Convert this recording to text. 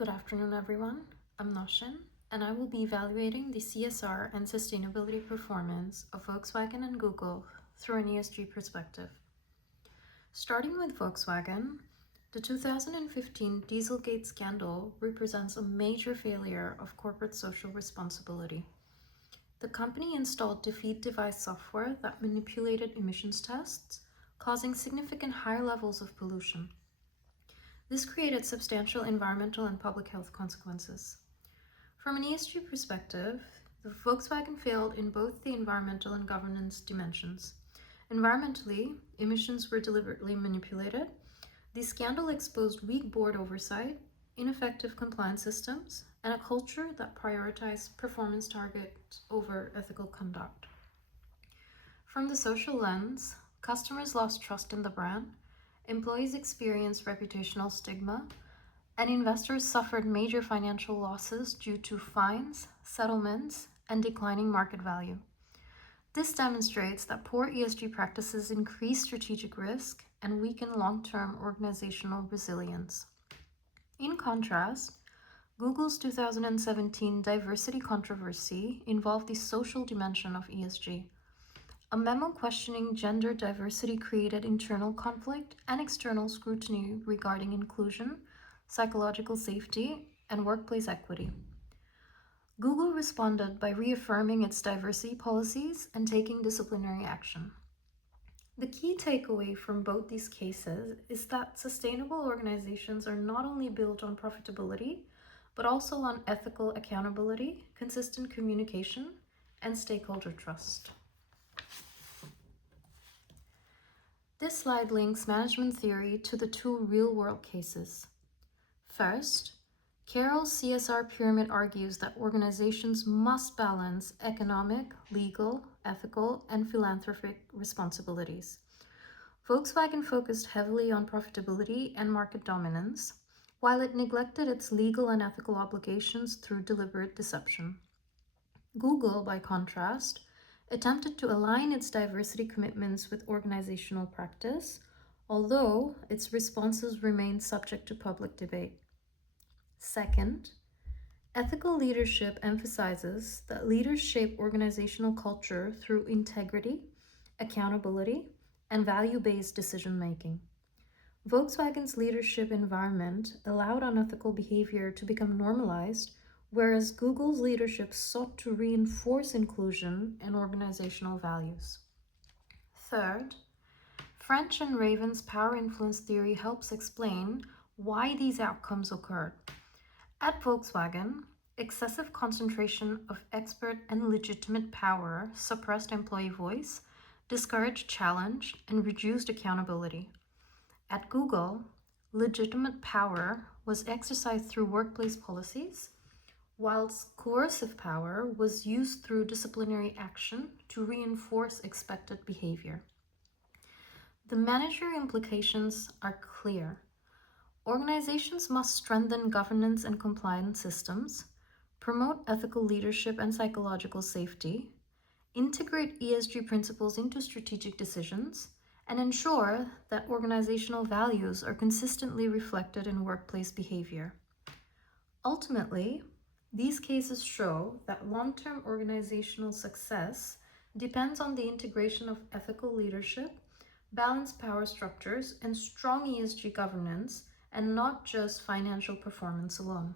Good afternoon, everyone. I'm Noshin, and I will be evaluating the CSR and sustainability performance of Volkswagen and Google through an ESG perspective. Starting with Volkswagen, the 2015 Dieselgate scandal represents a major failure of corporate social responsibility. The company installed defeat device software that manipulated emissions tests, causing significant higher levels of pollution. This created substantial environmental and public health consequences. From an ESG perspective, the Volkswagen failed in both the environmental and governance dimensions. Environmentally, emissions were deliberately manipulated. The scandal exposed weak board oversight, ineffective compliance systems, and a culture that prioritized performance targets over ethical conduct. From the social lens, customers lost trust in the brand, employees experienced reputational stigma, and investors suffered major financial losses due to fines, settlements, and declining market value. This demonstrates that poor ESG practices increase strategic risk and weaken long-term organizational resilience. In contrast, Google's 2017 diversity controversy involved the social dimension of ESG. A memo questioning gender diversity created internal conflict and external scrutiny regarding inclusion, psychological safety, and workplace equity. Google responded by reaffirming its diversity policies and taking disciplinary action. The key takeaway from both these cases is that sustainable organizations are not only built on profitability, but also on ethical accountability, consistent communication, and stakeholder trust. This slide links management theory to the two real-world cases. First, Carroll's CSR pyramid argues that organizations must balance economic, legal, ethical, and philanthropic responsibilities. Volkswagen focused heavily on profitability and market dominance, while it neglected its legal and ethical obligations through deliberate deception. Google, by contrast, attempted to align its diversity commitments with organizational practice, although its responses remained subject to public debate. Second, ethical leadership emphasizes that leaders shape organizational culture through integrity, accountability, and value-based decision-making. Volkswagen's leadership environment allowed unethical behavior to become normalized, whereas Google's leadership sought to reinforce inclusion and organizational values. Third, French and Raven's power influence theory helps explain why these outcomes occurred. At Volkswagen, excessive concentration of expert and legitimate power suppressed employee voice, discouraged challenge, and reduced accountability. At Google, legitimate power was exercised through workplace policies, whilst coercive power was used through disciplinary action to reinforce expected behavior. The managerial implications are clear. Organizations must strengthen governance and compliance systems, promote ethical leadership and psychological safety, integrate ESG principles into strategic decisions, and ensure that organizational values are consistently reflected in workplace behavior. Ultimately, these cases show that long-term organizational success depends on the integration of ethical leadership, balanced power structures, and strong ESG governance, and not just financial performance alone.